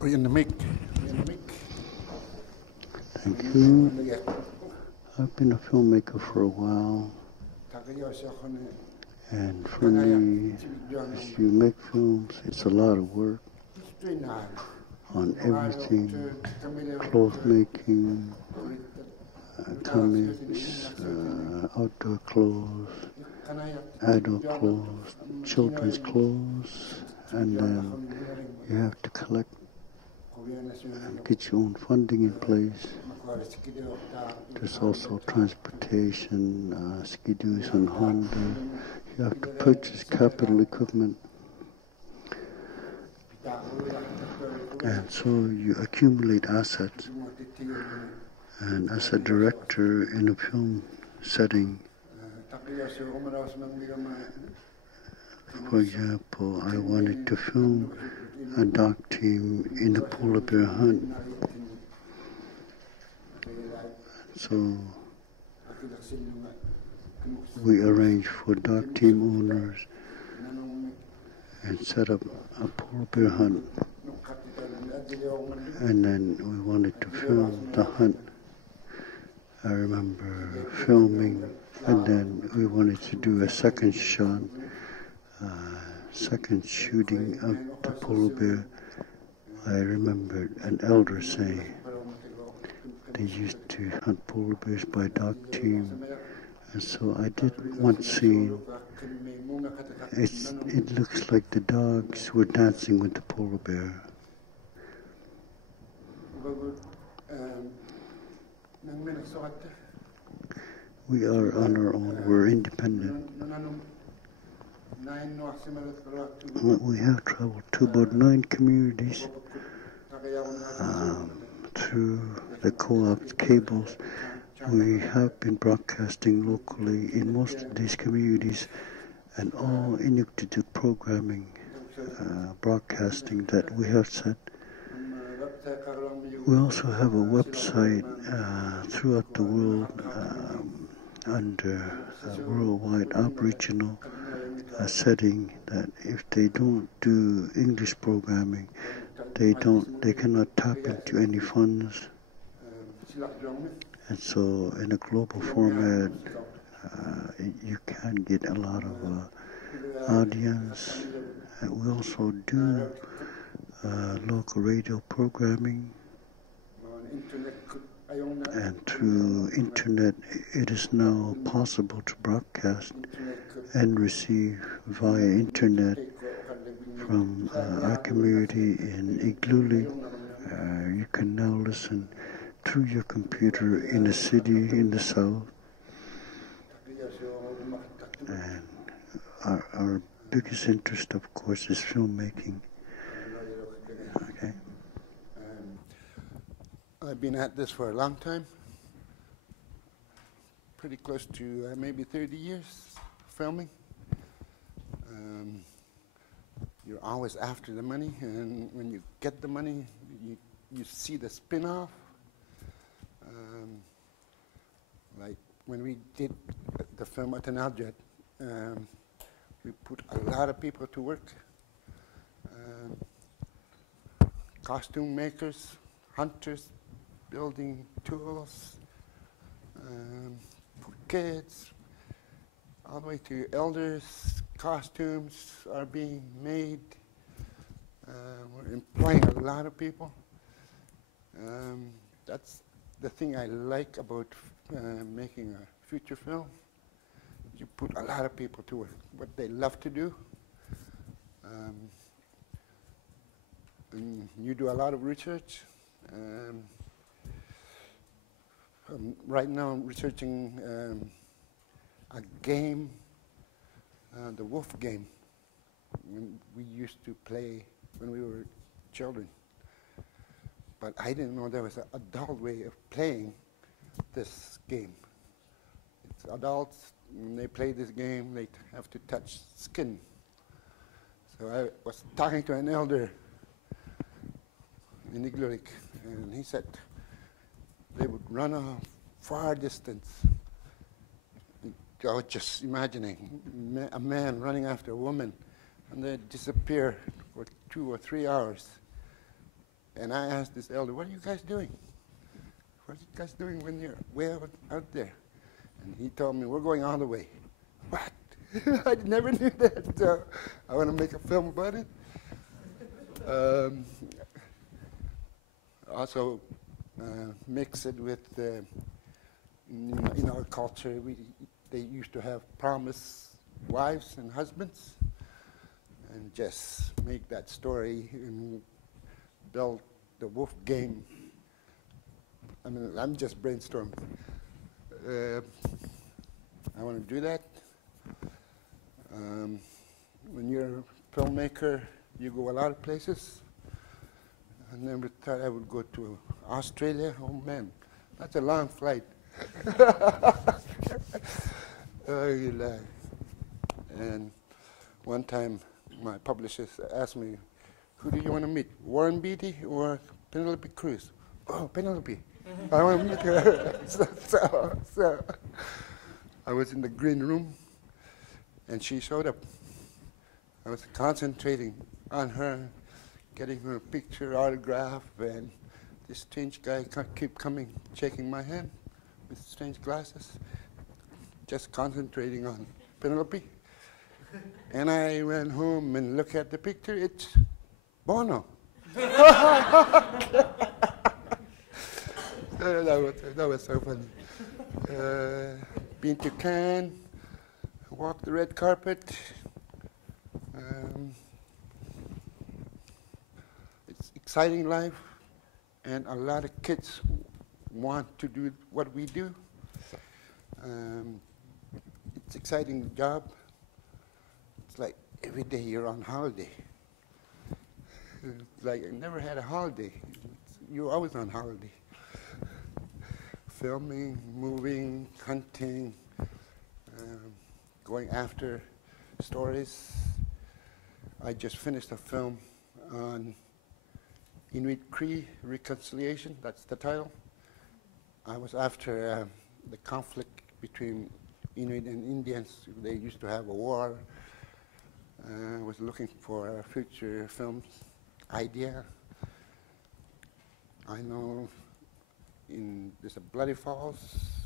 Put it in the mic. Thank you. I've been a filmmaker for a while, and for me, as you make films, it's a lot of work on everything, clothes making, comics, outdoor clothes, adult clothes, children's clothes, and then you have to collect and get your own funding in place. There's also transportation, skidoos and Honda. You have to purchase capital equipment. And so you accumulate assets. And as a director in a film setting, for example, I wanted to film a dog team in the polar bear hunt. So we arranged for dog team owners and set up a polar bear hunt. And then we wanted to film the hunt. I remember filming, and then we wanted to do a second shot, second shooting of the polar bear. I remembered an elder saying they used to hunt polar bears by dog team, and so I did one scene. It looks like the dogs were dancing with the polar bear. We are on our own, we're independent. We have traveled to about 9 communities through the co-op cables. We have been broadcasting locally in most of these communities, and all Iqaluit programming, broadcasting that we have set. We also have a website throughout the world under worldwide Aboriginal setting that if they don't do English programming, they cannot tap into any funds. And so in a global format, you can get a lot of audience. And we also do local radio programming, and through internet it is now possible to broadcast and receive via internet from our community in Iqaluit. You can now listen through your computer in a city in the south. And our biggest interest, of course, is filmmaking. Okay. I've been at this for a long time, pretty close to maybe 30 years filming. You're always after the money, and when you get the money, you see the spin-off. Like when we did the film at Nunavut, we put a lot of people to work. Costume makers, hunters, building tools, for kids, all the way to elders. Costumes are being made. We're employing a lot of people. That's the thing I like about making a feature film. You put a lot of people to work, what they love to do. And you do a lot of research. Right now I'm researching a game, the wolf game, we used to play when we were children. But I didn't know there was an adult way of playing this game. It's adults, when they play this game, they have to touch skin. So I was talking to an elder in Iqaluit, and he said they would run a far distance. I was just imagining a man running after a woman, and they'd disappear for 2 or 3 hours. And I asked this elder, what are you guys doing? What are you guys doing when you're way out there? And he told me, we're going all the way. What? I never knew that. So I want to make a film about it. Also mix it with, in our culture, they used to have promised wives and husbands, and just make that story and build the wolf game. I mean, I'm just brainstorming. I want to do that. When you're a filmmaker, you go a lot of places. I never thought I would go to Australia. Oh man, that's a long flight. And one time, my publicist asked me, who do you want to meet, Warren Beatty or Penelope Cruz? Oh, Penelope. I want to meet her. So I was in the green room, and she showed up. I was concentrating on her, getting her a picture, autograph, and this strange guy kept coming, shaking my hand with strange glasses, just concentrating on Penelope. And I went home and looked at the picture. It's Bono. That was so funny. Been to Cannes, walked the red carpet. It's exciting life, and a lot of kids want to do what we do. It's exciting job. It's like every day you're on holiday. It's like I never had a holiday. You're always on holiday. Filming, moving, hunting, going after stories. I just finished a film on Inuit-Cree reconciliation. That's the title. I was after the conflict between Inuit and Indians. They used to have a war. I was looking for a future film idea. I know there's a Bloody Falls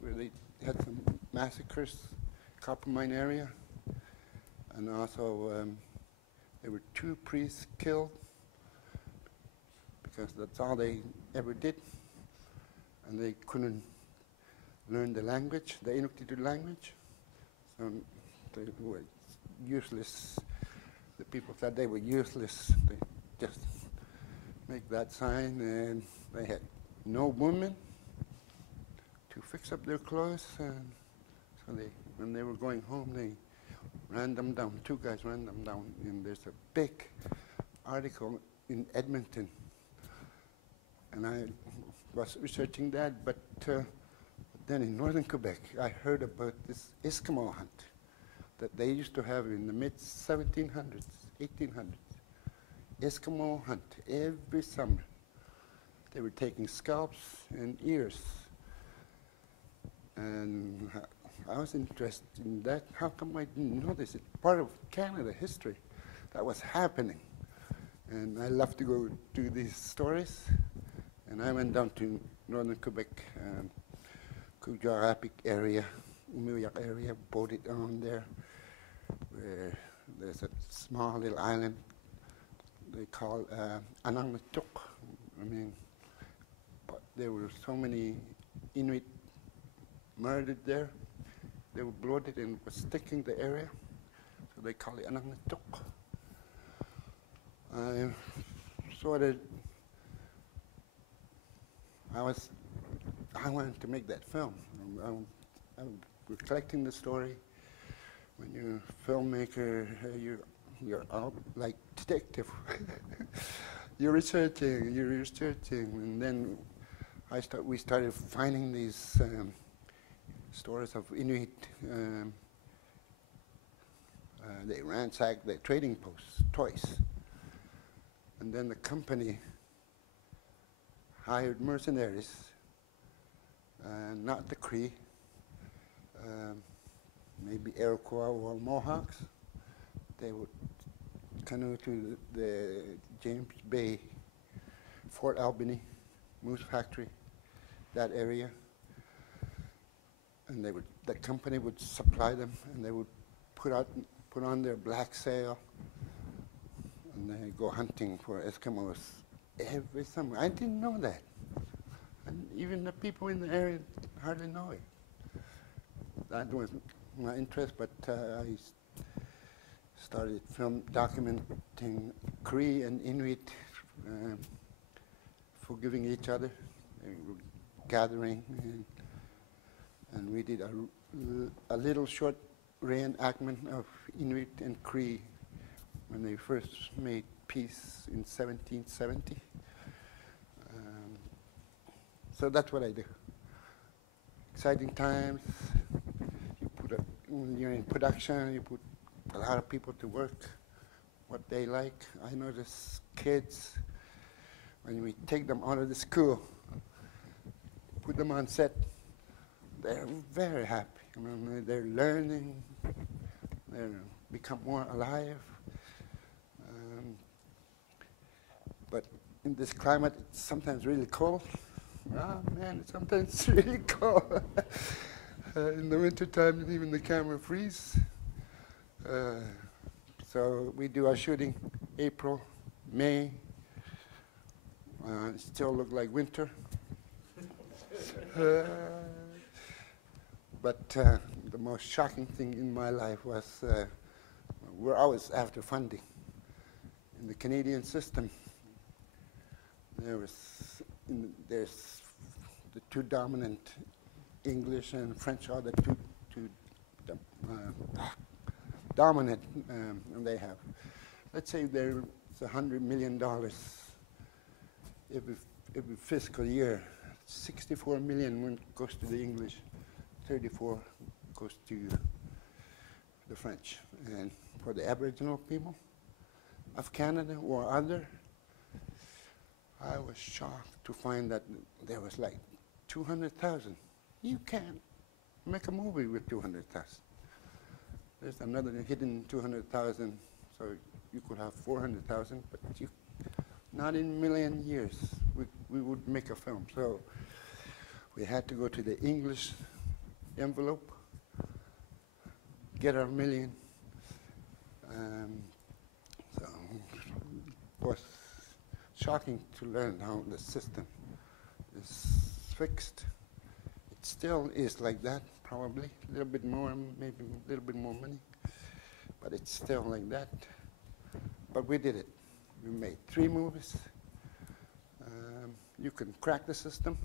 where they had some massacres, copper mine area, and also there were 2 priests killed because that's all they ever did, and they couldn't learn the language, the Inuktitut language, so they were useless. The people said they were useless. They just make that sign, and they had no women to fix up their clothes, and so when they were going home, they ran them down. 2 guys ran them down, and there's a big article in Edmonton, and I was researching that, but then in northern Quebec, I heard about this Eskimo hunt that they used to have in the mid-1700s, 1800s. Eskimo hunt every summer. They were taking scalps and ears. And I was interested in that. How come I didn't know this? It's part of Canada history that was happening. And I love to go do these stories. And I went down to northern Quebec, Kujarapik area, Umuyak area, boated on there, where there's a small little island they call Anangnatuk. I mean, but there were so many Inuit murdered there. They were bloated and was sticking the area, so they call it Anangnatuk. I wanted to make that film. We're collecting the story. When you're a filmmaker, you're out like detective. You're researching, and then we started finding these stories of Inuit. They ransacked their trading posts twice, and then the company hired mercenaries, not the Cree, maybe Iroquois or Mohawks. They would canoe to the James Bay Fort Albany, Moose Factory, that area. And the company would supply them, and they would put on their black sail, and they go hunting for Eskimos every summer. I didn't know that. And even the people in the area hardly know it. That was my interest, but I started documenting Cree and Inuit forgiving each other, gathering, and we did a little short reenactment of Inuit and Cree when they first made peace in 1770. So that's what I do. Exciting times. When you're in production, you put a lot of people to work, what they like. I notice kids, when we take them out of the school, put them on set, they're very happy. I mean, they're learning, they become more alive. But in this climate, it's sometimes really cold. Oh man, sometimes it's really cold. In the wintertime, even the camera freezes. So we do our shooting April, May. It still look like winter. But the most shocking thing in my life was we're always after funding. In the Canadian system, there's the two dominant, English and French are the two dominant, and they have, let's say there's $100 million every fiscal year. 64 million goes to the English, 34 goes to the French. And for the Aboriginal people of Canada or other, I was shocked to find that there was like 200,000. You can't make a movie with 200,000. There's another hidden 200,000, so you could have 400,000, but not in a million years we would make a film. So we had to go to the English envelope, get our million. So it was shocking to learn how the system is fixed. It still is like that, probably. A little bit more, maybe a little bit more money. But it's still like that. But we did it. We made 3 movies. You can crack the system.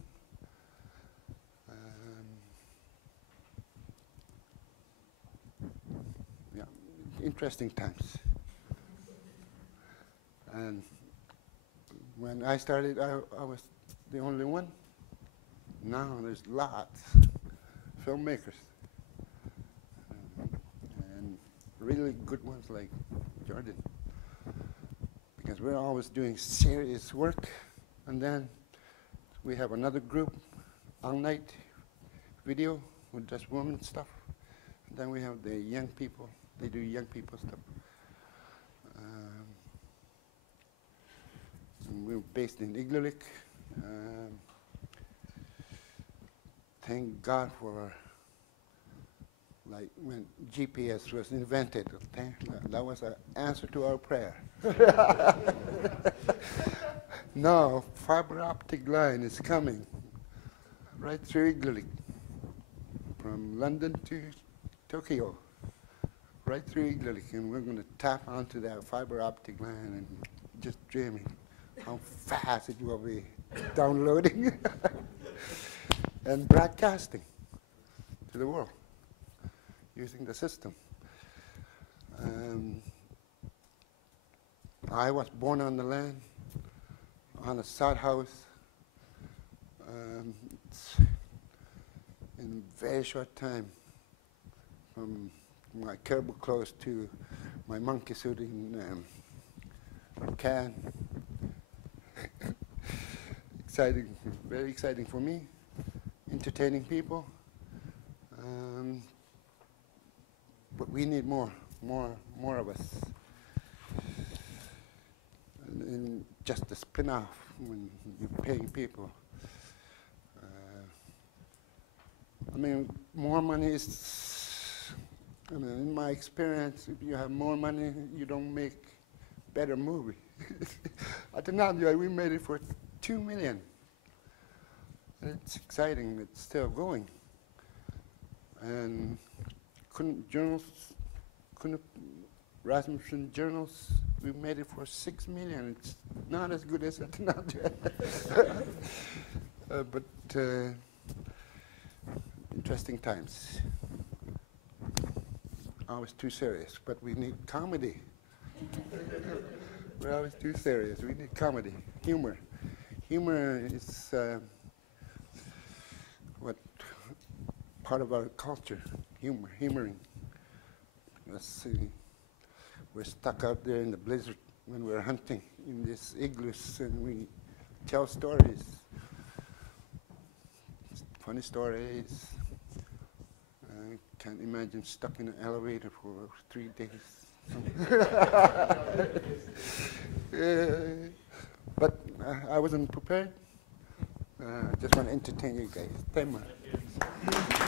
Yeah, interesting times. And when I started, I was the only one. Now there's lots of filmmakers. And really good ones like Jordan. Because we're always doing serious work. And then we have another group, all night video with just women stuff. And then we have the young people. They do young people stuff. We're based in Iqaluit. Thank God for, like, when GPS was invented. That was an answer to our prayer. Now, fiber optic line is coming right through Iqaluit, from London to Tokyo, right through Iqaluit, and we're going to tap onto that fiber optic line and just dreaming how fast it will be downloading and broadcasting to the world using the system. I was born on the land, on a sod house. In a very short time, from my caribou clothes to my monkey suit in Cannes. Exciting, very exciting for me, entertaining people. But we need more of us. And just a spin-off when you're paying people. I mean, more money is, I mean, in my experience, if you have more money, you don't make better movie. At the Nunavut, we made it for $2 million. It's exciting, it's still going. And Kunuk Rasmussen journals, we made it for $6 million. It's not as good as at the Nunavut. But interesting times. Always too serious, but we need comedy. We're always too serious. We need comedy, humor. Humor is what part of our culture. Humoring. Let's see. We're stuck out there in the blizzard when we're hunting in these igloos, and we tell stories. Funny stories. I can't imagine stuck in an elevator for 3 days. But I wasn't prepared. I just want to entertain you guys. Thank you.